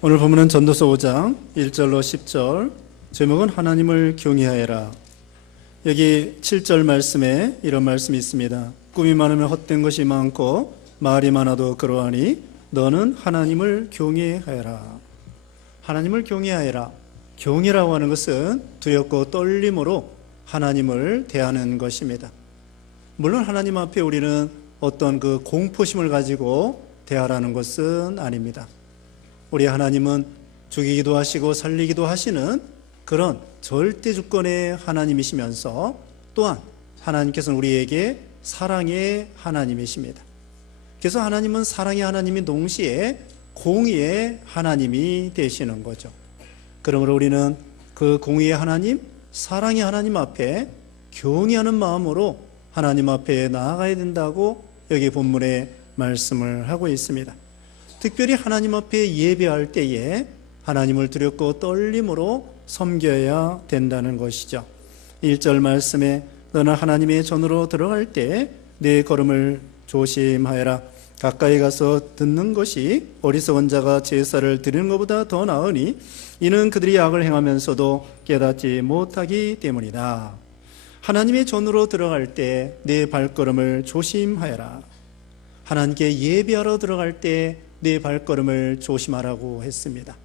오늘 본문은 전도서 5장 1절로 10절, 제목은 하나님을 경외하여라. 여기 7절 말씀에 이런 말씀이 있습니다. 꿈이 많으면 헛된 것이 많고 말이 많아도 그러하니 너는 하나님을 경외하여라. 하나님을 경외하여라. 경외라고 하는 것은 두렵고 떨림으로 하나님을 대하는 것입니다. 물론 하나님 앞에 우리는 어떤 그 공포심을 가지고 대하라는 것은 아닙니다. 우리 하나님은 죽이기도 하시고 살리기도 하시는 그런 절대 주권의 하나님이시면서 또한 하나님께서는 우리에게 사랑의 하나님이십니다. 그래서 하나님은 사랑의 하나님이 동시에 공의의 하나님이 되시는 거죠. 그러므로 우리는 그 공의의 하나님, 사랑의 하나님 앞에 경외하는 마음으로 하나님 앞에 나아가야 된다고 여기 본문에 말씀을 하고 있습니다. 특별히 하나님 앞에 예배할 때에 하나님을 두렵고 떨림으로 섬겨야 된다는 것이죠. 1절 말씀에 너는 하나님의 전으로 들어갈 때 내 걸음을 조심하여라. 가까이 가서 듣는 것이 어리석은 자가 제사를 드리는 것보다 더 나으니 이는 그들이 악을 행하면서도 깨닫지 못하기 때문이다. 하나님의 전으로 들어갈 때 내 발걸음을 조심하여라. 하나님께 예배하러 들어갈 때 내 발걸음을 조심하라고 했습니다.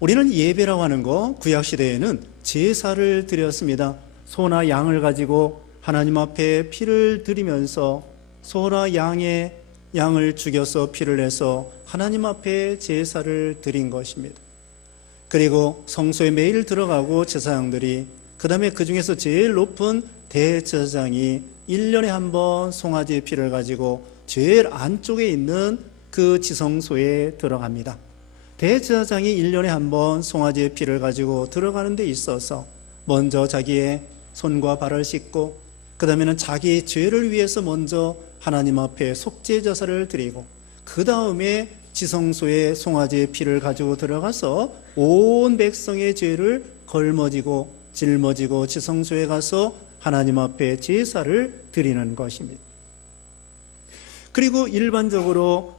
우리는 예배라고 하는 거 구약시대에는 제사를 드렸습니다. 소나 양을 가지고 하나님 앞에 피를 드리면서 소나 양을 죽여서 피를 내서 하나님 앞에 제사를 드린 것입니다. 그리고 성소에 매일 들어가고 제사장들이 그 다음에 그 중에서 제일 높은 대제사장이 1년에 한 번 송아지의 피를 가지고 제일 안쪽에 있는 그 지성소에 들어갑니다. 대제사장이 1년에 한 번 송아지의 피를 가지고 들어가는 데 있어서 먼저 자기의 손과 발을 씻고 그 다음에는 자기의 죄를 위해서 먼저 하나님 앞에 속죄제사를 드리고 그 다음에 지성소에 송아지의 피를 가지고 들어가서 온 백성의 죄를 걸머지고 짊어지고 지성소에 가서 하나님 앞에 제사를 드리는 것입니다. 그리고 일반적으로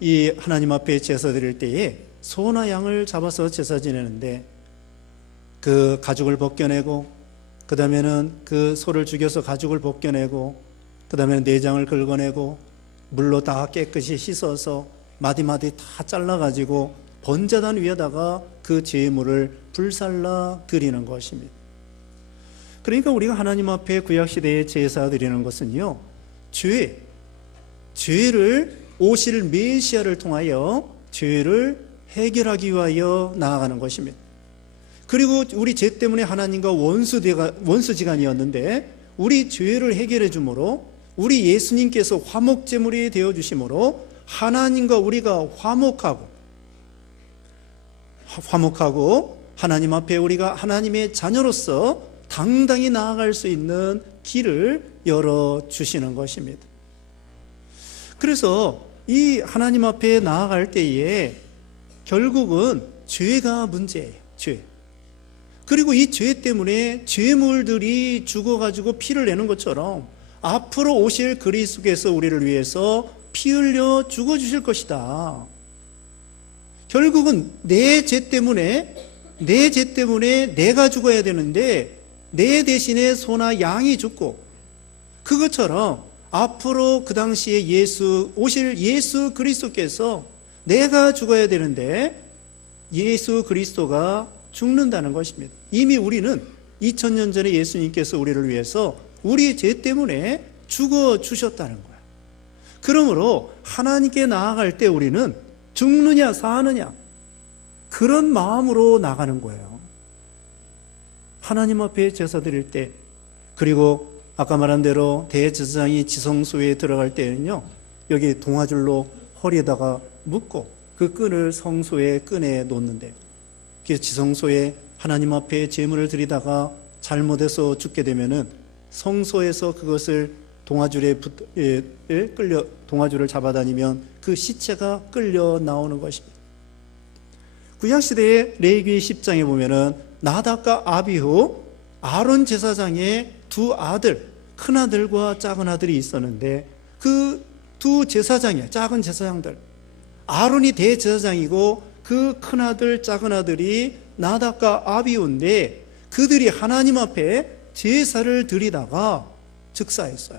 이 하나님 앞에 제사 드릴 때에 소나 양을 잡아서 제사 지내는데 그 가죽을 벗겨내고 그 다음에는 그 소를 죽여서 가죽을 벗겨내고 그 다음에는 내장을 긁어내고 물로 다 깨끗이 씻어서 마디마디 다 잘라가지고 번제단 위에다가 그 제물을 불살라 드리는 것입니다. 그러니까 우리가 하나님 앞에 구약시대에 제사 드리는 것은요, 죄를 오실 메시아를 통하여 죄를 해결하기 위하여 나아가는 것입니다. 그리고 우리 죄 때문에 하나님과 원수지간이었는데 우리 죄를 해결해 주므로 우리 예수님께서 화목제물이 되어 주심으로 하나님과 우리가 화목하고 하나님 앞에 우리가 하나님의 자녀로서 당당히 나아갈 수 있는 길을 열어주시는 것입니다. 그래서 이 하나님 앞에 나아갈 때에 결국은 죄가 문제예요. 죄. 그리고 이 죄 때문에 죄물들이 죽어가지고 피를 내는 것처럼 앞으로 오실 그리스도께서 우리를 위해서 피 흘려 죽어주실 것이다. 결국은 내 죄 때문에 내가 죽어야 되는데 내 대신에 소나 양이 죽고 그것처럼 앞으로 그 당시에 오실 예수 그리스도께서 내가 죽어야 되는데 예수 그리스도가 죽는다는 것입니다. 이미 우리는 2000년 전에 예수님께서 우리를 위해서 우리 죄 때문에 죽어주셨다는 거예요. 그러므로 하나님께 나아갈 때 우리는 죽느냐 사느냐 그런 마음으로 나가는 거예요. 하나님 앞에 제사 드릴 때, 그리고 아까 말한 대로 대제사장이 지성소에 들어갈 때는요, 여기 동아줄로 허리에다가 묶고 그 끈을 성소에 끈에 놓는데, 그래서 지성소에 하나님 앞에 제물을 드리다가 잘못해서 죽게 되면은 성소에서 그것을 동아줄을 잡아다니면 그 시체가 끌려 나오는 것입니다. 구약시대의 레위기 10장에 보면은 나답과 아비후 아론 제사장의 두 아들, 큰 아들과 작은 아들이 있었는데 그 두 제사장이야, 작은 제사장들, 아론이 대제사장이고 그 큰아들 작은아들이 나답과 아비후인데 그들이 하나님 앞에 제사를 드리다가 즉사했어요.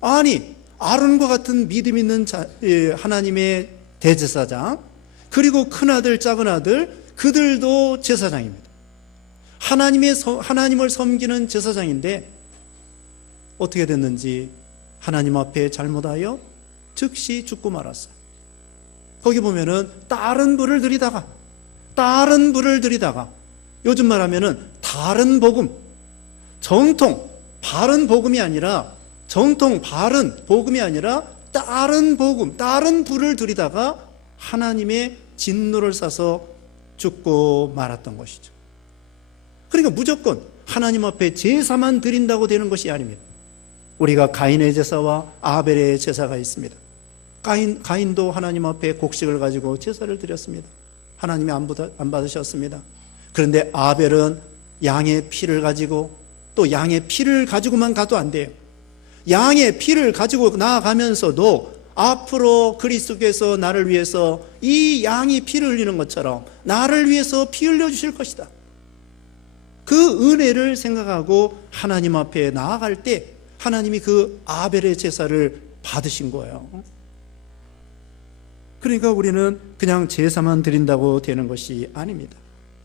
아니, 아론과 같은 믿음 있는 하나님의 대제사장, 그리고 큰아들 작은아들, 그들도 제사장입니다. 하나님을 섬기는 제사장인데 어떻게 됐는지 하나님 앞에 잘못하여 즉시 죽고 말았어요. 거기 보면은 다른 불을 들이다가 요즘 말하면은 다른 복음, 정통 바른 복음이 아니라 다른 복음, 다른 불을 들이다가 하나님의 진노를 사서 죽고 말았던 것이죠. 그러니까 무조건 하나님 앞에 제사만 드린다고 되는 것이 아닙니다. 우리가 가인의 제사와 아벨의 제사가 있습니다. 가인도 하나님 앞에 곡식을 가지고 제사를 드렸습니다. 하나님이 안 받으셨습니다. 그런데 아벨은 양의 피를 가지고, 또 양의 피를 가지고만 가도 안 돼요. 양의 피를 가지고 나아가면서도 앞으로 그리스도께서 나를 위해서 이 양이 피를 흘리는 것처럼 나를 위해서 피 흘려주실 것이다. 그 은혜를 생각하고 하나님 앞에 나아갈 때 하나님이 그 아벨의 제사를 받으신 거예요. 그러니까 우리는 그냥 제사만 드린다고 되는 것이 아닙니다.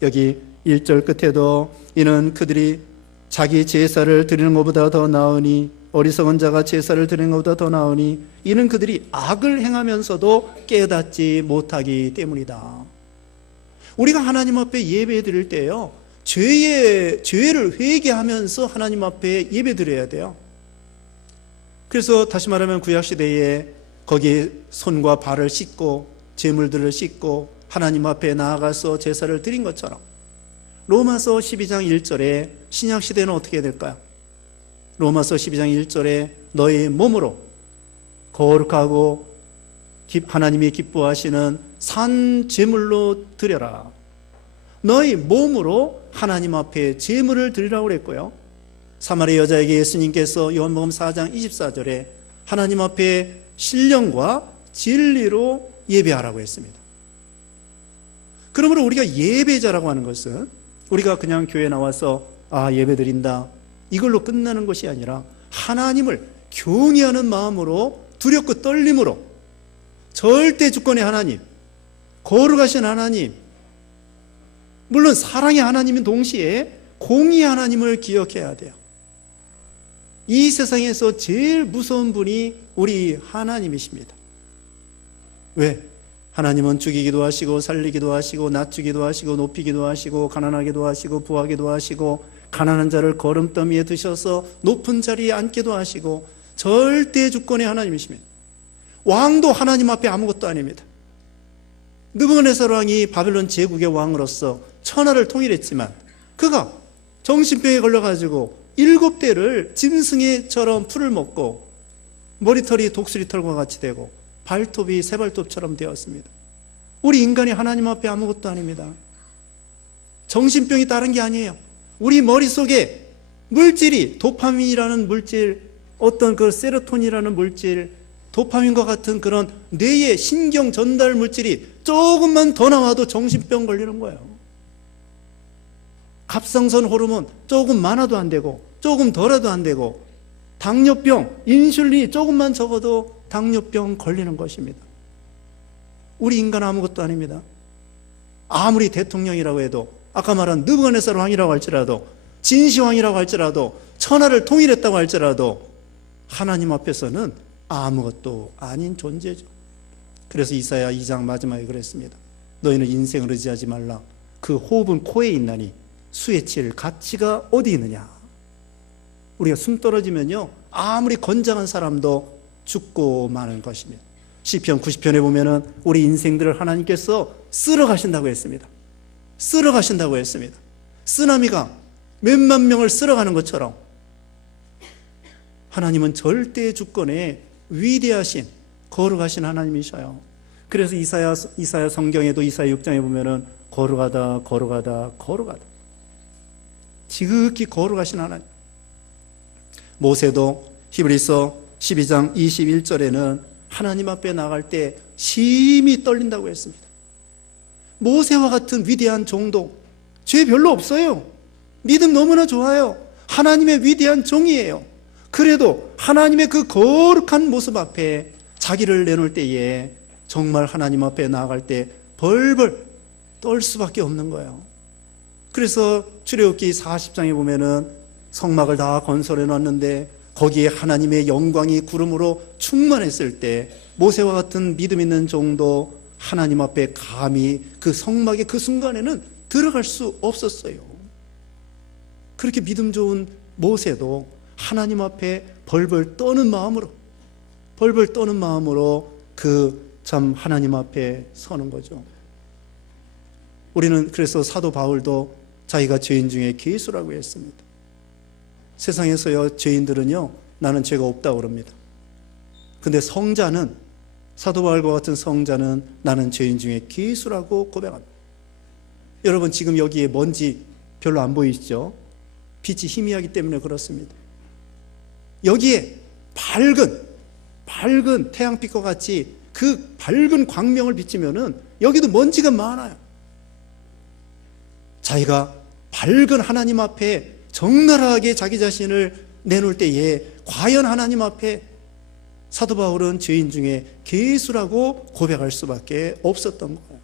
여기 1절 끝에도 이는 그들이 자기 제사를 드리는 것보다 더 나으니, 어리석은 자가 제사를 드리는 것보다 더 나으니 이는 그들이 악을 행하면서도 깨닫지 못하기 때문이다. 우리가 하나님 앞에 예배 드릴 때요, 죄를 회개하면서 하나님 앞에 예배 드려야 돼요. 그래서 다시 말하면 구약시대에 거기에 손과 발을 씻고 제물들을 씻고 하나님 앞에 나아가서 제사를 드린 것처럼 로마서 12장 1절에 신약시대는 어떻게 될까요? 로마서 12장 1절에 너의 몸으로 거룩하고 하나님이 기뻐하시는 산 제물로 드려라. 너희 몸으로 하나님 앞에 제물을 드리라고 그랬고요. 사마리 여자에게 예수님께서 요한복음 4장 24절에 하나님 앞에 신령과 진리로 예배하라고 했습니다. 그러므로 우리가 예배자라고 하는 것은 우리가 그냥 교회 나와서 예배 드린다 이걸로 끝나는 것이 아니라 하나님을 경외하는 마음으로, 두렵고 떨림으로, 절대 주권의 하나님, 거룩하신 하나님, 물론 사랑의 하나님인 동시에 공의의 하나님을 기억해야 돼요. 이 세상에서 제일 무서운 분이 우리 하나님이십니다. 왜? 하나님은 죽이기도 하시고 살리기도 하시고 낮추기도 하시고 높이기도 하시고 가난하기도 하시고 부하기도 하시고 가난한 자를 거름더미에 드셔서 높은 자리에 앉기도 하시고 절대 주권의 하나님이십니다. 왕도 하나님 앞에 아무것도 아닙니다. 느부갓네살 왕이 바벨론 제국의 왕으로서 천하를 통일했지만 그가 정신병에 걸려가지고 7대를 짐승처럼 풀을 먹고 머리털이 독수리털과 같이 되고 발톱이 새발톱처럼 되었습니다. 우리 인간이 하나님 앞에 아무것도 아닙니다. 정신병이 다른 게 아니에요. 우리 머릿속에 물질이 도파민이라는 물질, 어떤 그 세로토닌이라는 물질, 도파민과 같은 그런 뇌의 신경 전달 물질이 조금만 더 나와도 정신병 걸리는 거예요. 갑상선 호르몬 조금 많아도 안 되고 조금 덜해도 안 되고 당뇨병, 인슐린이 조금만 적어도 당뇨병 걸리는 것입니다. 우리 인간 아무것도 아닙니다. 아무리 대통령이라고 해도, 아까 말한 느부갓네살 왕이라고 할지라도, 진시황이라고 할지라도, 천하를 통일했다고 할지라도 하나님 앞에서는 아무것도 아닌 존재죠. 그래서 이사야 2장 마지막에 그랬습니다. 너희는 인생을 의지하지 말라. 그 호흡은 코에 있나니 수에 칠 가치가 어디 있느냐. 우리가 숨 떨어지면요, 아무리 건장한 사람도 죽고 마는 것입니다. 시편 90편에 보면은 우리 인생들을 하나님께서 쓸어 가신다고 했습니다. 쓸어 가신다고 했습니다. 쓰나미가 몇만 명을 쓸어가는 것처럼 하나님은 절대 주권에 위대하신 거룩하신 하나님이셔요. 그래서 이사야 성경에도 이사야 6장에 보면은 거룩하다 거룩하다 거룩하다, 지극히 거룩하신 하나님. 모세도 히브리서 12장 21절에는 하나님 앞에 나갈 때 심히 떨린다고 했습니다. 모세와 같은 위대한 종도 죄 별로 없어요. 믿음 너무나 좋아요. 하나님의 위대한 종이에요. 그래도 하나님의 그 거룩한 모습 앞에 자기를 내놓을 때에 정말 하나님 앞에 나아갈 때 벌벌 떨 수밖에 없는 거예요. 그래서 출애굽기 40장에 보면은 성막을 다 건설해 놨는데 거기에 하나님의 영광이 구름으로 충만했을 때 모세와 같은 믿음 있는 종도 하나님 앞에 감히 그 성막의 그 순간에는 들어갈 수 없었어요. 그렇게 믿음 좋은 모세도 하나님 앞에 벌벌 떠는 마음으로 그 참 하나님 앞에 서는 거죠. 우리는 그래서 사도 바울도 자기가 죄인 중에 괴수라고 했습니다. 세상에서요, 죄인들은요, 나는 죄가 없다고 그럽니다. 근데 성자는, 사도 바울과 같은 성자는 나는 죄인 중에 괴수라고 고백합니다. 여러분, 지금 여기에 먼지 별로 안 보이시죠? 빛이 희미하기 때문에 그렇습니다. 여기에 밝은 태양빛과 같이 그 밝은 광명을 비치면은 여기도 먼지가 많아요. 자기가 밝은 하나님 앞에 적나라하게 자기 자신을 내놓을 때에 과연 하나님 앞에 사도 바울은 죄인 중에 괴수라고 고백할 수밖에 없었던 거예요.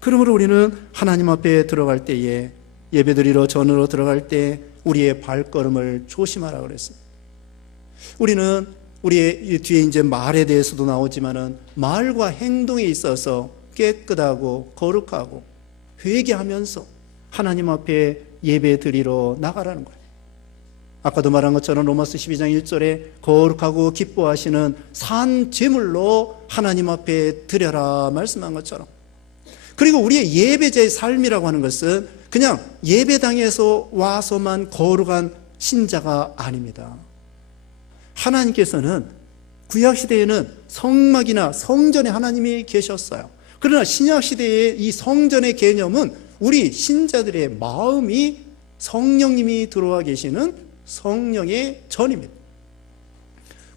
그러므로 우리는 하나님 앞에 들어갈 때에 예배드리러 전으로 들어갈 때 우리의 발걸음을 조심하라 그랬습니다. 우리는 우리의 뒤에 이제 말에 대해서도 나오지만은 말과 행동에 있어서 깨끗하고 거룩하고 회개하면서 하나님 앞에 예배 드리러 나가라는 거예요. 아까도 말한 것처럼 로마서 12장 1절에 거룩하고 기뻐하시는 산 제물로 하나님 앞에 드려라 말씀한 것처럼, 그리고 우리의 예배자의 삶이라고 하는 것은 그냥 예배당에서 와서만 거룩한 신자가 아닙니다. 하나님께서는 구약시대에는 성막이나 성전에 하나님이 계셨어요. 그러나 신약시대의 이 성전의 개념은 우리 신자들의 마음이 성령님이 들어와 계시는 성령의 전입니다.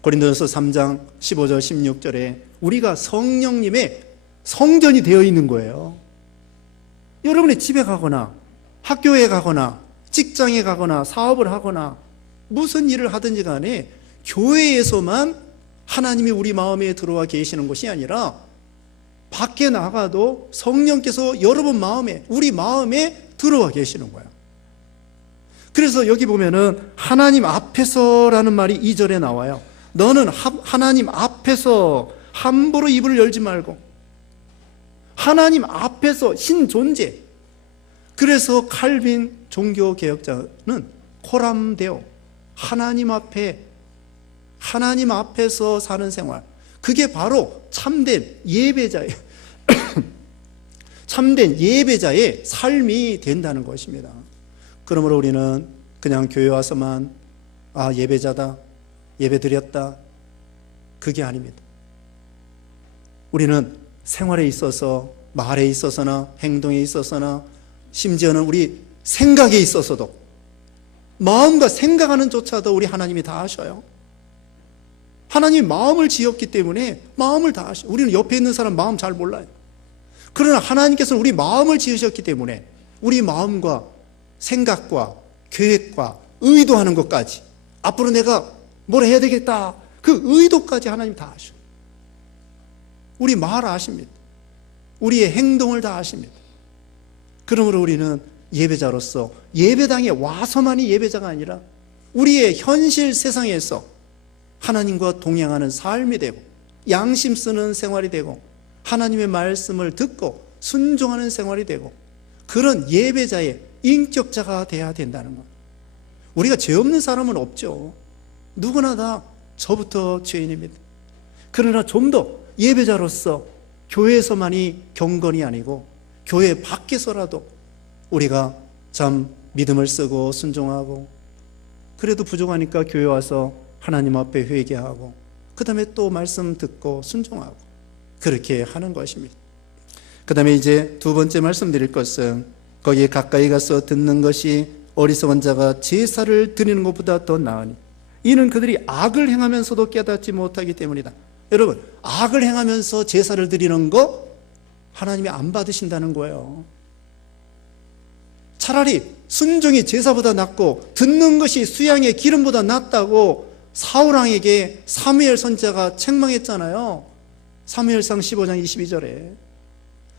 고린도전서 3장 15절 16절에 우리가 성령님의 성전이 되어 있는 거예요. 여러분이 집에 가거나 학교에 가거나 직장에 가거나 사업을 하거나 무슨 일을 하든지 간에 교회에서만 하나님이 우리 마음에 들어와 계시는 것이 아니라 밖에 나가도 성령께서 여러분 마음에, 우리 마음에 들어와 계시는 거예요. 그래서 여기 보면은 하나님 앞에서라는 말이 2절에 나와요. 너는 하나님 앞에서 함부로 입을 열지 말고, 하나님 앞에서 신존재. 그래서 칼빈 종교개혁자는 코람데오, 하나님 앞에서 사는 생활, 그게 바로 참된 예배자의 참된 예배자의 삶이 된다는 것입니다. 그러므로 우리는 그냥 교회 와서만 예배자다, 예배드렸다, 그게 아닙니다. 우리는 생활에 있어서, 말에 있어서나 행동에 있어서나 심지어는 우리 생각에 있어서도, 마음과 생각하는 조차도 우리 하나님이 다 아셔요. 하나님이 마음을 지었기 때문에 마음을 다 아셔요. 우리는 옆에 있는 사람 마음 잘 몰라요. 그러나 하나님께서는 우리 마음을 지으셨기 때문에 우리 마음과 생각과 계획과 의도하는 것까지, 앞으로 내가 뭘 해야 되겠다, 그 의도까지 하나님 다 아셔요. 우리 말 아십니다. 우리의 행동을 다 아십니다. 그러므로 우리는 예배자로서 예배당에 와서만이 예배자가 아니라 우리의 현실 세상에서 하나님과 동행하는 삶이 되고, 양심 쓰는 생활이 되고, 하나님의 말씀을 듣고 순종하는 생활이 되고, 그런 예배자의 인격자가 돼야 된다는 것. 우리가 죄 없는 사람은 없죠. 누구나 다 저부터 죄인입니다. 그러나 좀 더 예배자로서 교회에서만이 경건이 아니고 교회 밖에서라도 우리가 참 믿음을 쓰고 순종하고, 그래도 부족하니까 교회 와서 하나님 앞에 회개하고, 그 다음에 또 말씀 듣고 순종하고, 그렇게 하는 것입니다. 그 다음에 이제 두 번째 말씀드릴 것은, 거기에 가까이 가서 듣는 것이 어리석은 자가 제사를 드리는 것보다 더 나으니 이는 그들이 악을 행하면서도 깨닫지 못하기 때문이다. 여러분, 악을 행하면서 제사를 드리는 거 하나님이 안 받으신다는 거예요. 차라리 순종이 제사보다 낫고 듣는 것이 수양의 기름보다 낫다고 사울왕에게 사무엘 선지자가 책망했잖아요. 사무엘상 15장 22절에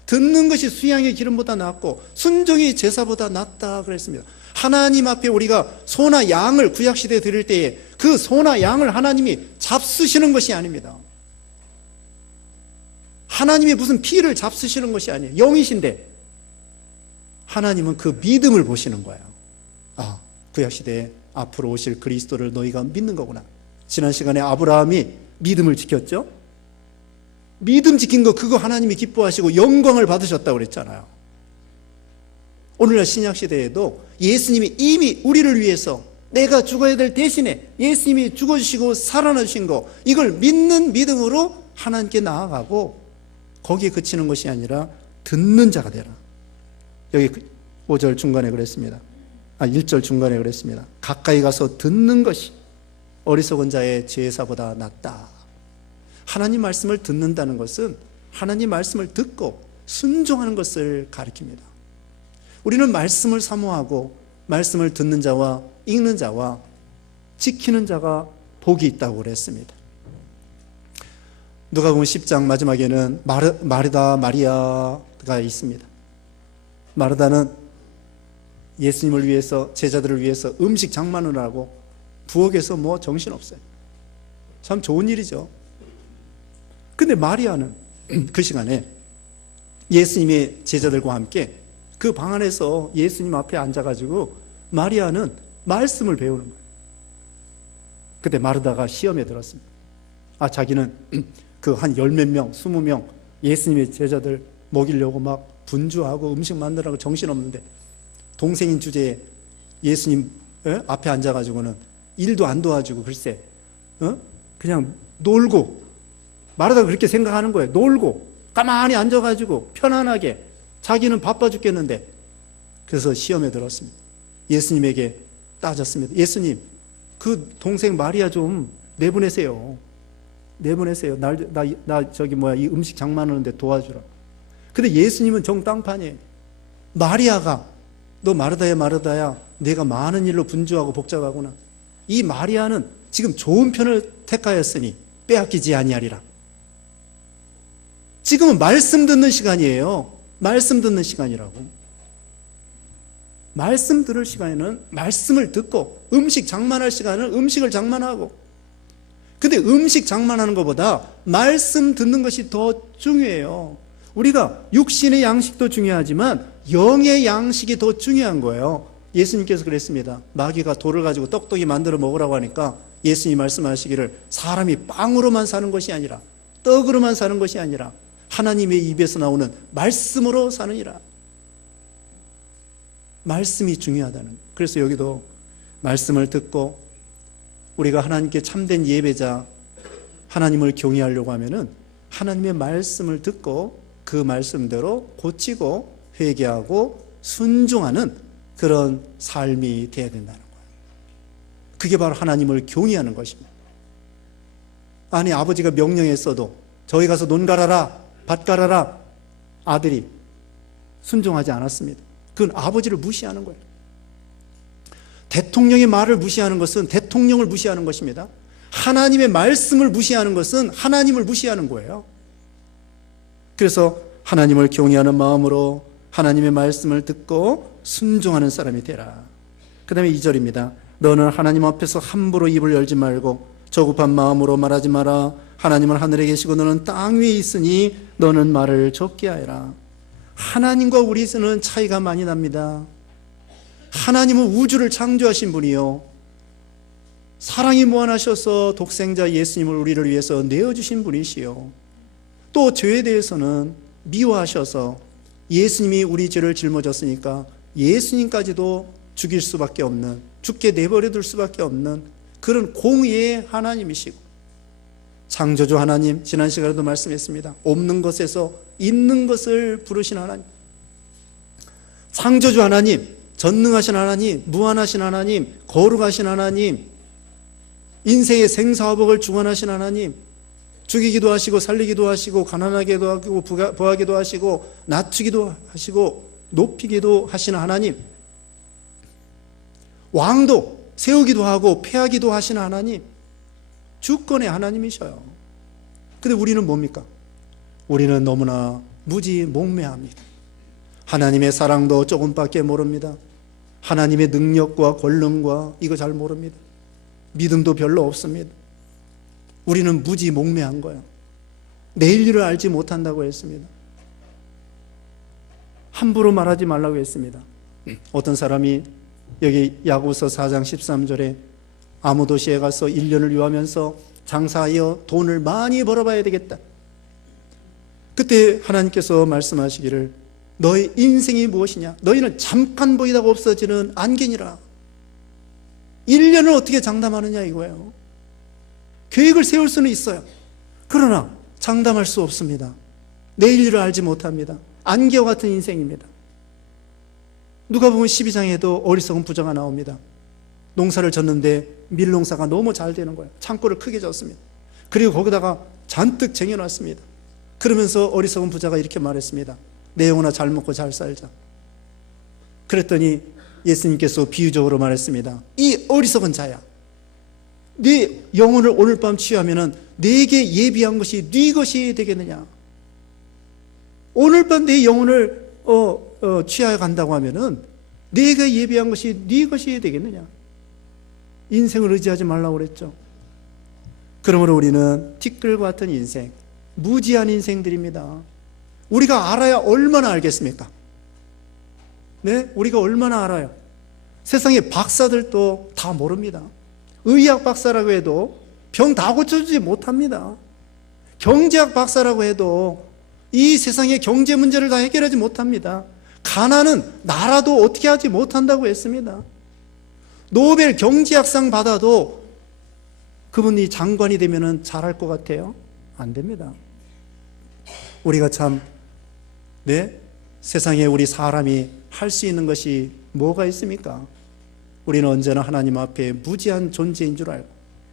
듣는 것이 수양의 기름보다 낫고 순종이 제사보다 낫다 그랬습니다. 하나님 앞에 우리가 소나 양을 구약시대에 드릴 때에 그 소나 양을 하나님이 잡수시는 것이 아닙니다. 하나님이 무슨 피를 잡수시는 것이 아니에요. 영이신데 하나님은 그 믿음을 보시는 거예요. 아, 구약시대에 앞으로 오실 그리스도를 너희가 믿는 거구나. 지난 시간에 아브라함이 믿음을 지켰죠. 믿음 지킨 거 그거 하나님이 기뻐하시고 영광을 받으셨다고 그랬잖아요. 오늘날 신약시대에도 예수님이 이미 우리를 위해서 내가 죽어야 될 대신에 예수님이 죽어주시고 살아나주신 거, 이걸 믿는 믿음으로 하나님께 나아가고 거기에 그치는 것이 아니라 듣는 자가 되라. 여기 5절 중간에 그랬습니다. 1절 중간에 그랬습니다. 가까이 가서 듣는 것이 어리석은 자의 제사보다 낫다. 하나님 말씀을 듣는다는 것은 하나님 말씀을 듣고 순종하는 것을 가리킵니다. 우리는 말씀을 사모하고 말씀을 듣는 자와 읽는 자와 지키는 자가 복이 있다고 그랬습니다. 누가복음 10장 마지막에는 마르다 마리아가 있습니다. 마르다는 예수님을 위해서, 제자들을 위해서 음식 장만을 하고 부엌에서 뭐 정신없어요. 참 좋은 일이죠. 근데 마리아는 그 시간에 예수님의 제자들과 함께 그 방 안에서 예수님 앞에 앉아가지고 마리아는 말씀을 배우는 거예요. 그때 마르다가 시험에 들었습니다. 자기는 그 한 10몇 명, 20명 예수님의 제자들 먹이려고 막 분주하고 음식 만들라고 정신없는데 동생인 주제에 예수님 앞에 앉아가지고는 일도 안 도와주고 글쎄 그냥 놀고, 마르다가 그렇게 생각하는 거예요. 놀고 가만히 앉아가지고 편안하게, 자기는 바빠 죽겠는데. 그래서 시험에 들었습니다. 예수님에게 따졌습니다. 예수님, 그 동생 마리아 좀 내보내세요. 내보내세요. 이 음식 장만하는데 도와주라. 근데 예수님은 정땅판이에요. 마리아가, 너 마르다야 내가 많은 일로 분주하고 복잡하구나. 이 마리아는 지금 좋은 편을 택하였으니 빼앗기지 아니하리라. 지금은 말씀 듣는 시간이에요. 말씀 듣는 시간이라고. 말씀 들을 시간에는 말씀을 듣고, 음식 장만할 시간은 음식을 장만하고. 근데 음식 장만하는 것보다 말씀 듣는 것이 더 중요해요. 우리가 육신의 양식도 중요하지만 영의 양식이 더 중요한 거예요. 예수님께서 그랬습니다. 마귀가 돌을 가지고 떡떡이 만들어 먹으라고 하니까 예수님이 말씀하시기를 사람이 빵으로만 사는 것이 아니라, 떡으로만 사는 것이 아니라 하나님의 입에서 나오는 말씀으로 사느니라. 말씀이 중요하다는 거예요. 그래서 여기도 말씀을 듣고 우리가 하나님께 참된 예배자, 하나님을 경외하려고 하면은 하나님의 말씀을 듣고 그 말씀대로 고치고 회개하고 순종하는 그런 삶이 되어야 된다는 거예요. 그게 바로 하나님을 경외하는 것입니다. 아니, 아버지가 명령했어도 저기 가서 논 갈아라, 밭 갈아라, 아들이 순종하지 않았습니다. 그건 아버지를 무시하는 거예요. 대통령의 말을 무시하는 것은 대통령을 무시하는 것입니다. 하나님의 말씀을 무시하는 것은 하나님을 무시하는 거예요. 그래서 하나님을 경외하는 마음으로 하나님의 말씀을 듣고 순종하는 사람이 되라. 그 다음에 2절입니다. 너는 하나님 앞에서 함부로 입을 열지 말고 저급한 마음으로 말하지 마라. 하나님은 하늘에 계시고 너는 땅 위에 있으니 너는 말을 적게 하여라. 하나님과 우리는 차이가 많이 납니다. 하나님은 우주를 창조하신 분이요, 사랑이 무한하셔서 독생자 예수님을 우리를 위해서 내어주신 분이시요, 또 죄에 대해서는 미워하셔서 예수님이 우리 죄를 짊어졌으니까 예수님까지도 죽일 수밖에 없는, 죽게 내버려 둘 수밖에 없는 그런 공의의 하나님이시고, 창조주 하나님, 지난 시간에도 말씀했습니다. 없는 것에서 있는 것을 부르신 하나님, 창조주 하나님, 전능하신 하나님, 무한하신 하나님, 거룩하신 하나님, 인생의 생사화복을 주관하신 하나님, 죽이기도 하시고 살리기도 하시고 가난하게도 하고 부하기도 하시고 낮추기도 하시고 높이기도 하시는 하나님, 왕도 세우기도 하고 패하기도 하시는 하나님, 주권의 하나님이셔요. 근데 우리는 뭡니까? 우리는 너무나 무지몽매합니다. 하나님의 사랑도 조금밖에 모릅니다. 하나님의 능력과 권능과 이거 잘 모릅니다. 믿음도 별로 없습니다. 우리는 무지몽매한 거예요. 내일 일을 알지 못한다고 했습니다. 함부로 말하지 말라고 했습니다. 어떤 사람이 여기 야고보서 4장 13절에 아무 도시에 가서 1년을 유하면서 장사하여 돈을 많이 벌어봐야 되겠다. 그때 하나님께서 말씀하시기를 너의 인생이 무엇이냐? 너희는 잠깐 보이다가 없어지는 안개니라. 1년을 어떻게 장담하느냐 이거예요. 계획을 세울 수는 있어요. 그러나 장담할 수 없습니다. 내일 일을 알지 못합니다. 안개와 같은 인생입니다. 누가복음 12장에도 어리석은 부자가 나옵니다. 농사를 졌는데 밀농사가 너무 잘 되는 거예요. 창고를 크게 졌습니다. 그리고 거기다가 잔뜩 쟁여놨습니다. 그러면서 어리석은 부자가 이렇게 말했습니다. 내 영혼아 잘 먹고 잘 살자. 그랬더니 예수님께서 비유적으로 말했습니다. 이 어리석은 자야, 네 영혼을 오늘 밤 취하면은 네게 예비한 것이 네 것이 되겠느냐? 오늘 밤 내 영혼을 취하여 간다고 하면은 네가 예비한 것이 네 것이 되겠느냐? 인생을 의지하지 말라고 그랬죠. 그러므로 우리는 티끌과 같은 인생, 무지한 인생들입니다. 우리가 알아야 얼마나 알겠습니까? 네? 우리가 얼마나 알아요? 세상의 박사들도 다 모릅니다. 의학 박사라고 해도 병 다 고쳐주지 못합니다. 경제학 박사라고 해도 이 세상의 경제 문제를 다 해결하지 못합니다. 가난은 나라도 어떻게 하지 못한다고 했습니다. 노벨 경제학상 받아도 그분이 장관이 되면 잘할 것 같아요? 안 됩니다. 우리가 참 세상에 우리 사람이 할 수 있는 것이 뭐가 있습니까? 우리는 언제나 하나님 앞에 무지한 존재인 줄 알고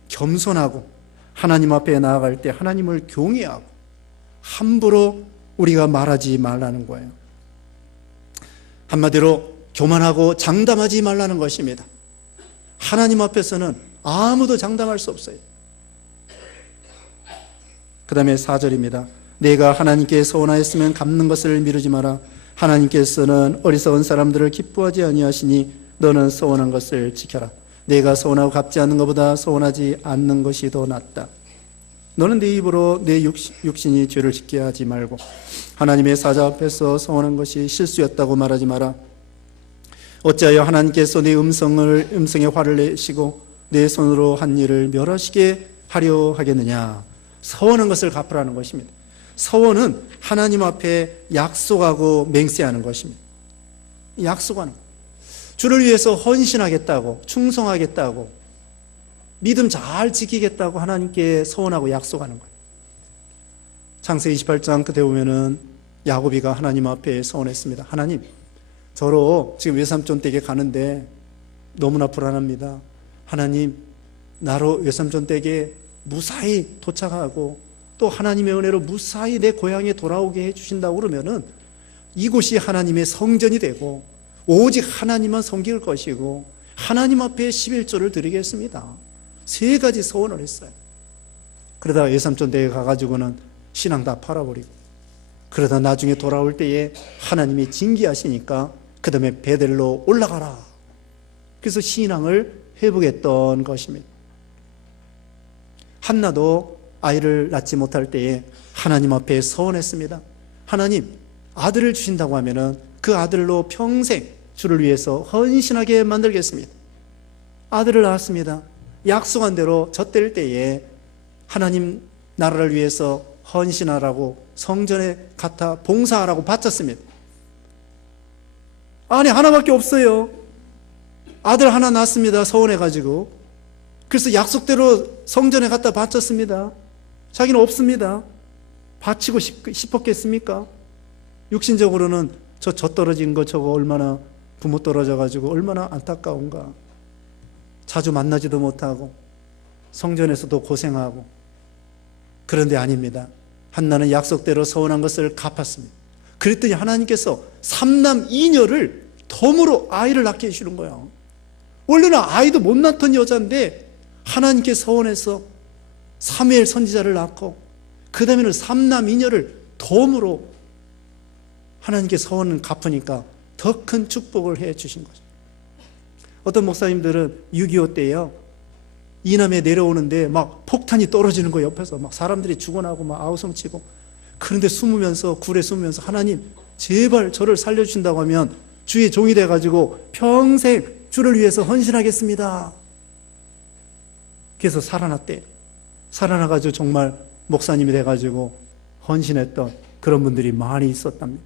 겸손하고 하나님 앞에 나아갈 때 하나님을 경외하고 함부로 우리가 말하지 말라는 거예요. 한마디로 교만하고 장담하지 말라는 것입니다. 하나님 앞에서는 아무도 장담할 수 없어요. 그 다음에 4절입니다. 내가 하나님께 서원하였으면 갚는 것을 미루지 마라. 하나님께서는 어리석은 사람들을 기뻐하지 아니하시니 너는 서원한 것을 지켜라. 내가 서원하고 갚지 않는 것보다 서원하지 않는 것이 더 낫다. 너는 네 입으로 내 육신이 죄를 짓게 하지 말고 하나님의 사자 앞에서 서원한 것이 실수였다고 말하지 마라. 어찌하여 하나님께서 내 음성에 화를 내시고 내 손으로 한 일을 멸하시게 하려 하겠느냐. 서원한 것을 갚으라는 것입니다. 서원은 하나님 앞에 약속하고 맹세하는 것입니다. 약속하는 것. 주를 위해서 헌신하겠다고, 충성하겠다고, 믿음 잘 지키겠다고 하나님께 서원하고 약속하는 거예요. 창세기 28장 끝에 보면은 야곱이가 하나님 앞에 서원했습니다. 하나님, 저로 지금 외삼촌 댁에 가는데 너무나 불안합니다. 하나님, 나로 외삼촌 댁에 무사히 도착하고 또 하나님의 은혜로 무사히 내 고향에 돌아오게 해주신다고 그러면은 이곳이 하나님의 성전이 되고 오직 하나님만 섬길 것이고 하나님 앞에 11조를 드리겠습니다. 3가지 서원을 했어요. 그러다가 외삼촌 댁에 가가지고는 신앙 다 팔아버리고 그러다 나중에 돌아올 때에 하나님이 징계하시니까 그 다음에 베델로 올라가라. 그래서 신앙을 회복했던 것입니다. 한나도 아이를 낳지 못할 때에 하나님 앞에 서원했습니다. 하나님, 아들을 주신다고 하면은 그 아들로 평생 주를 위해서 헌신하게 만들겠습니다. 아들을 낳았습니다. 약속한 대로 젖될 때에 하나님 나라를 위해서 헌신하라고 성전에 갖다 봉사하라고 바쳤습니다. 아니, 하나밖에 없어요. 아들 하나 낳았습니다. 서원해가지고. 그래서 약속대로 성전에 갖다 바쳤습니다. 자기는 없습니다. 바치고 싶었겠습니까? 육신적으로는 저 떨어진 거 저거 얼마나 부모 떨어져가지고 얼마나 안타까운가. 자주 만나지도 못하고 성전에서도 고생하고 그런데 아닙니다. 한나는 약속대로 서원한 것을 갚았습니다. 그랬더니 하나님께서 삼남 이녀를 덤으로 아이를 낳게 해주는 거예요. 원래는 아이도 못 낳던 여자인데 하나님께 서원해서 사무엘 선지자를 낳고 그 다음에는 삼남 이녀를 덤으로 하나님께 서원을 갚으니까 더 큰 축복을 해 주신 거죠. 어떤 목사님들은 6.25 때요, 이남에 내려오는데 막 폭탄이 떨어지는 거 옆에서 막 사람들이 죽어나고 막 아우성치고, 그런데 숨으면서, 굴에 숨으면서 하나님 제발 저를 살려주신다고 하면 주의 종이 돼가지고 평생 주를 위해서 헌신하겠습니다. 그래서 살아났대. 살아나가지고 정말 목사님이 돼가지고 헌신했던 그런 분들이 많이 있었답니다.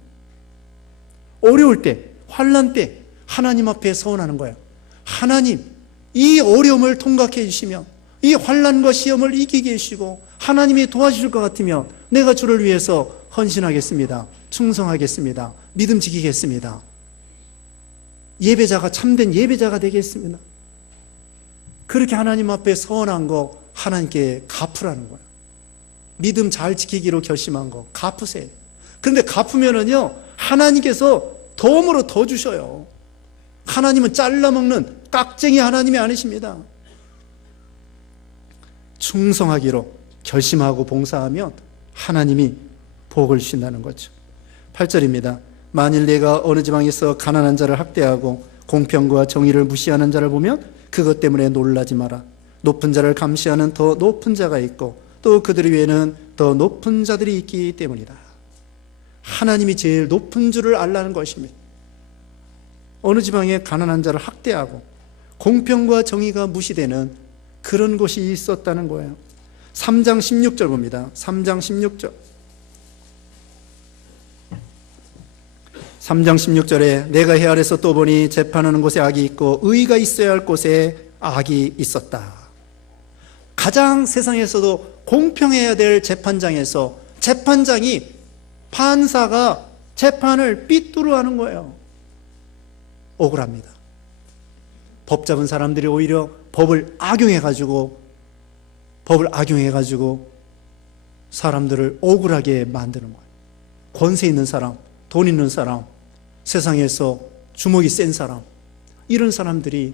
어려울 때, 환난 때 하나님 앞에 서원하는 거예요. 하나님, 이 어려움을 통과해 주시면, 이 환난과 시험을 이기게 해주시고 하나님이 도와주실 것 같으면 내가 주를 위해서 헌신하겠습니다. 충성하겠습니다. 믿음 지키겠습니다. 예배자가, 참된 예배자가 되겠습니다. 그렇게 하나님 앞에 서원한 거 하나님께 갚으라는 거예요. 믿음 잘 지키기로 결심한 거 갚으세요. 그런데 갚으면은요, 하나님께서 덤으로 더 주셔요. 하나님은 잘라먹는 깍쟁이 하나님이 아니십니다. 충성하기로 결심하고 봉사하면 하나님이 복을 주신다는 거죠. 8절입니다. 만일 내가 어느 지방에서 가난한 자를 학대하고 공평과 정의를 무시하는 자를 보면 그것 때문에 놀라지 마라. 높은 자를 감시하는 더 높은 자가 있고 또 그들 위에는 더 높은 자들이 있기 때문이다. 하나님이 제일 높은 줄을 알라는 것입니다. 어느 지방에 가난한 자를 학대하고 공평과 정의가 무시되는 그런 곳이 있었다는 거예요. 3장 16절 봅니다. 3장 16절. 3장 16절에 내가 해 아래서 또 보니 재판하는 곳에 악이 있고 의가 있어야 할 곳에 악이 있었다. 가장 세상에서도 공평해야 될 재판장에서 재판장이, 판사가 재판을 삐뚤어 하는 거예요. 억울합니다. 법 잡은 사람들이 오히려 법을 악용해가지고 사람들을 억울하게 만드는 거예요. 권세 있는 사람, 돈 있는 사람, 세상에서 주먹이 센 사람, 이런 사람들이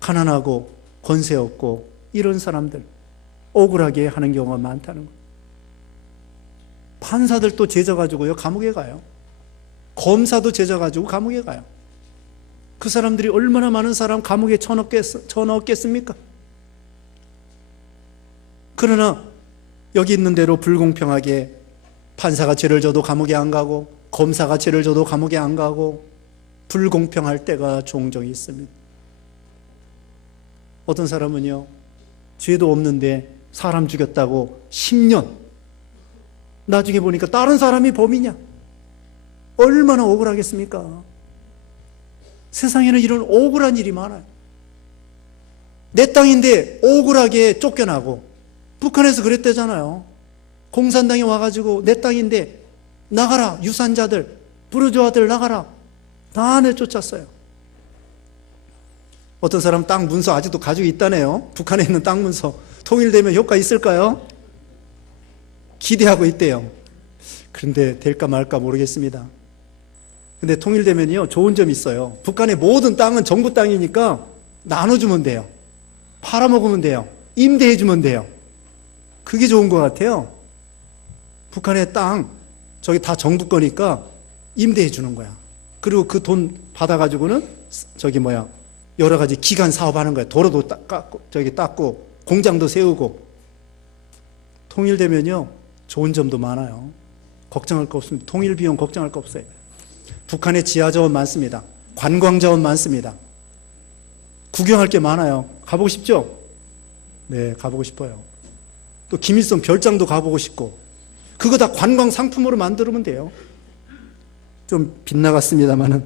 가난하고 권세 없고 이런 사람들 억울하게 하는 경우가 많다는 거예요. 판사들도 죄져가지고요 감옥에 가요. 검사도 죄져가지고 감옥에 가요. 그 사람들이 얼마나 많은 사람 감옥에 쳐넣겠습니까? 그러나 여기 있는 대로 불공평하게 판사가 죄를 져도 감옥에 안 가고 검사가 죄를 져도 감옥에 안 가고 불공평할 때가 종종 있습니다. 어떤 사람은요, 죄도 없는데 사람 죽였다고 10년, 나중에 보니까 다른 사람이 범이냐? 얼마나 억울하겠습니까? 세상에는 이런 억울한 일이 많아요. 내 땅인데 억울하게 쫓겨나고, 북한에서 그랬대잖아요. 공산당이 와가지고 내 땅인데 나가라, 유산자들, 부르주아들 나가라, 다 내쫓았어요. 어떤 사람 땅 문서 아직도 가지고 있다네요. 북한에 있는 땅 문서. 통일되면 효과 있을까요? 기대하고 있대요. 그런데 될까 말까 모르겠습니다. 근데 통일되면요 좋은 점이 있어요. 북한의 모든 땅은 정부 땅이니까 나눠주면 돼요. 팔아먹으면 돼요. 임대해주면 돼요. 그게 좋은 것 같아요. 북한의 땅 저기 다 정부 거니까 임대해주는 거야. 그리고 그 돈 받아가지고는 여러 가지 기간 사업하는 거야. 도로도 닦고 공장도 세우고. 통일되면요 좋은 점도 많아요. 걱정할 거 없습니다. 통일 비용 걱정할 거 없어요. 북한에 지하자원 많습니다. 관광자원 많습니다. 구경할 게 많아요. 가보고 싶죠? 네, 가보고 싶어요. 또 김일성 별장도 가보고 싶고. 그거 다 관광 상품으로 만들면 돼요. 좀 빗나갔습니다만은.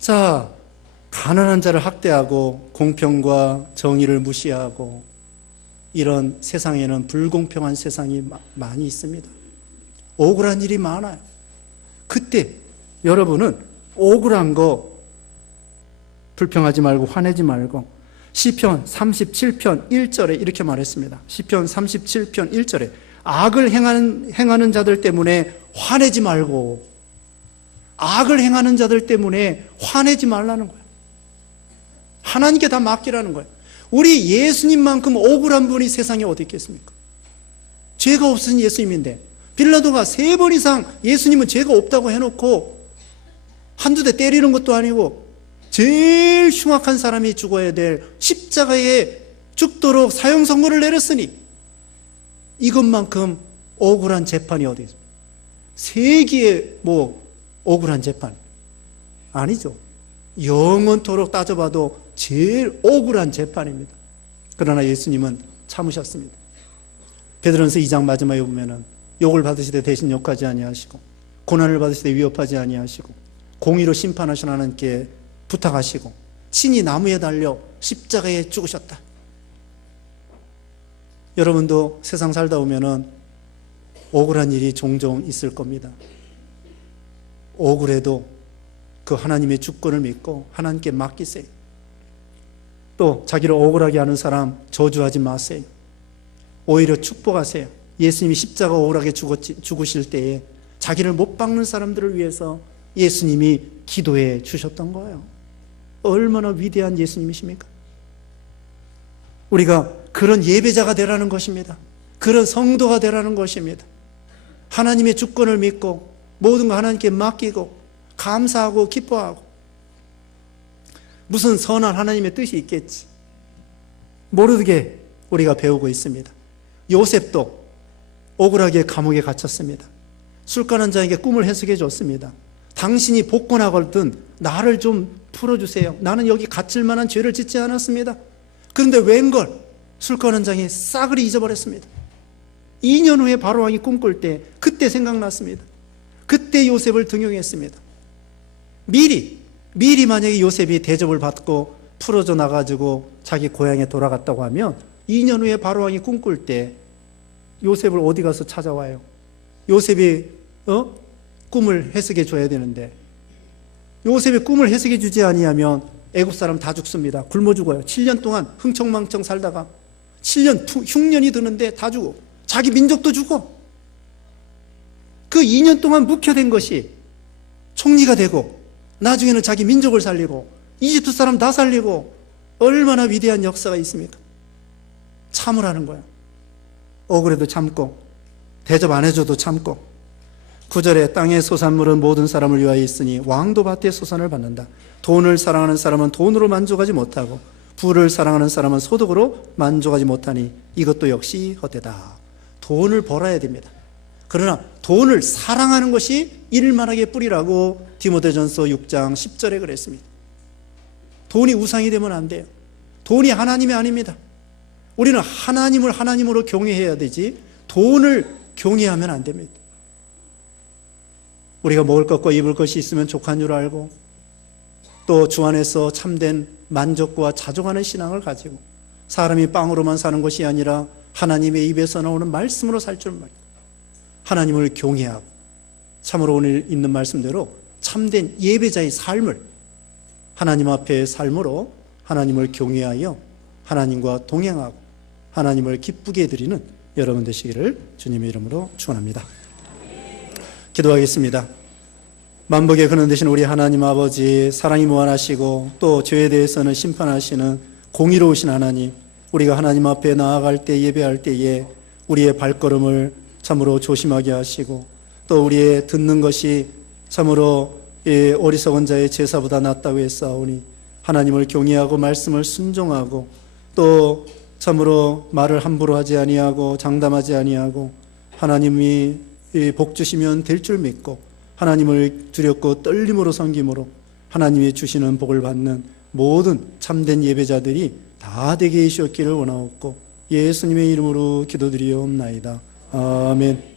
자, 가난한 자를 학대하고 공평과 정의를 무시하고 이런 세상에는 불공평한 세상이 많이 있습니다. 억울한 일이 많아요. 그때 여러분은 억울한 거 불평하지 말고 화내지 말고 시편 37편 1절에 이렇게 말했습니다. 시편 37편 1절에 악을 행하는 자들 때문에 화내지 말고, 악을 행하는 자들 때문에 화내지 말라는 거예요. 하나님께 다 맡기라는 거예요. 우리 예수님만큼 억울한 분이 세상에 어디 있겠습니까? 죄가 없으신 예수님인데, 빌라도가 3번 이상 예수님은 죄가 없다고 해놓고 한두 대 때리는 것도 아니고 제일 흉악한 사람이 죽어야 될 십자가에 죽도록 사형 선고를 내렸으니 이것만큼 억울한 재판이 어디 있습니까? 세기의 억울한 재판 아니죠. 영원토록 따져봐도 제일 억울한 재판입니다. 그러나 예수님은 참으셨습니다. 베드로전서 2장 마지막에 보면은 욕을 받으시되 대신 욕하지 아니하시고 고난을 받으시되 위협하지 아니하시고 공의로 심판하신 하나님께 부탁하시고 친히 나무에 달려 십자가에 죽으셨다. 여러분도 세상 살다 보면은 억울한 일이 종종 있을 겁니다. 억울해도 그 하나님의 주권을 믿고 하나님께 맡기세요. 또 자기를 억울하게 하는 사람 저주하지 마세요. 오히려 축복하세요. 예수님이 십자가 억울하게 죽으실 때에 자기를 못 박는 사람들을 위해서 예수님이 기도해 주셨던 거예요. 얼마나 위대한 예수님이십니까? 우리가 그런 예배자가 되라는 것입니다. 그런 성도가 되라는 것입니다. 하나님의 주권을 믿고 모든 거 하나님께 맡기고 감사하고 기뻐하고, 무슨 선한 하나님의 뜻이 있겠지 모르게 우리가 배우고 있습니다. 요셉도 억울하게 감옥에 갇혔습니다. 술가는 자에게 꿈을 해석해 줬습니다. 당신이 복권하거든 나를 좀 풀어주세요. 나는 여기 갇힐 만한 죄를 짓지 않았습니다. 그런데 웬걸 술가는 장이 싸그리 잊어버렸습니다. 2년 후에 바로왕이 꿈꿀 때 그때 생각났습니다. 그때 요셉을 등용했습니다. 미리 만약에 요셉이 대접을 받고 풀어져 나가지고 자기 고향에 돌아갔다고 하면 2년 후에 바로왕이 꿈꿀 때 요셉을 어디 가서 찾아와요? 요셉이 꿈을 해석해 줘야 되는데, 요셉이 꿈을 해석해 주지 아니하면 애굽 사람 다 죽습니다. 굶어 죽어요. 7년 동안 흥청망청 살다가 7년 흉년이 드는데 다 죽어. 자기 민족도 죽어. 그 2년 동안 묵혀된 것이 총리가 되고 나중에는 자기 민족을 살리고 이집트 사람 다 살리고, 얼마나 위대한 역사가 있습니까? 참으라는 거야. 억울해도 참고 대접 안 해줘도 참고. 9절에 땅의 소산물은 모든 사람을 위하여 있으니 왕도 밭의 소산을 받는다. 돈을 사랑하는 사람은 돈으로 만족하지 못하고 부를 사랑하는 사람은 소득으로 만족하지 못하니 이것도 역시 헛되다. 돈을 벌어야 됩니다. 그러나 돈을 사랑하는 것이 일만하게 뿌리라고 디모데전서 6장 10절에 그랬습니다. 돈이 우상이 되면 안 돼요. 돈이 하나님이 아닙니다. 우리는 하나님을 하나님으로 경외해야 되지 돈을 경외하면 안 됩니다. 우리가 먹을 것과 입을 것이 있으면 족한 줄 알고, 또 주 안에서 참된 만족과 자족하는 신앙을 가지고 사람이 빵으로만 사는 것이 아니라 하나님의 입에서 나오는 말씀으로 살 줄 말고 하나님을 경외하고, 참으로 오늘 있는 말씀대로 참된 예배자의 삶을 하나님 앞의 삶으로 하나님을 경외하여 하나님과 동행하고 하나님을 기쁘게 해드리는 여러분 되시기를 주님의 이름으로 축원합니다. 기도하겠습니다. 만복의 근원 되신 우리 하나님 아버지, 사랑이 무한하시고 또 죄에 대해서는 심판하시는 공의로우신 하나님, 우리가 하나님 앞에 나아갈 때, 예배할 때에 우리의 발걸음을 참으로 조심하게 하시고, 또 우리의 듣는 것이 참으로 어리석은 자의 제사보다 낫다고 했사오니 하나님을 경외하고 말씀을 순종하고, 또 참으로 말을 함부로 하지 아니하고 장담하지 아니하고 하나님이 복 주시면 될 줄 믿고 하나님을 두렵고 떨림으로 섬김으로 하나님이 주시는 복을 받는 모든 참된 예배자들이 다 되게 해주셨기를 원하옵고 예수님의 이름으로 기도드리옵나이다. 아멘.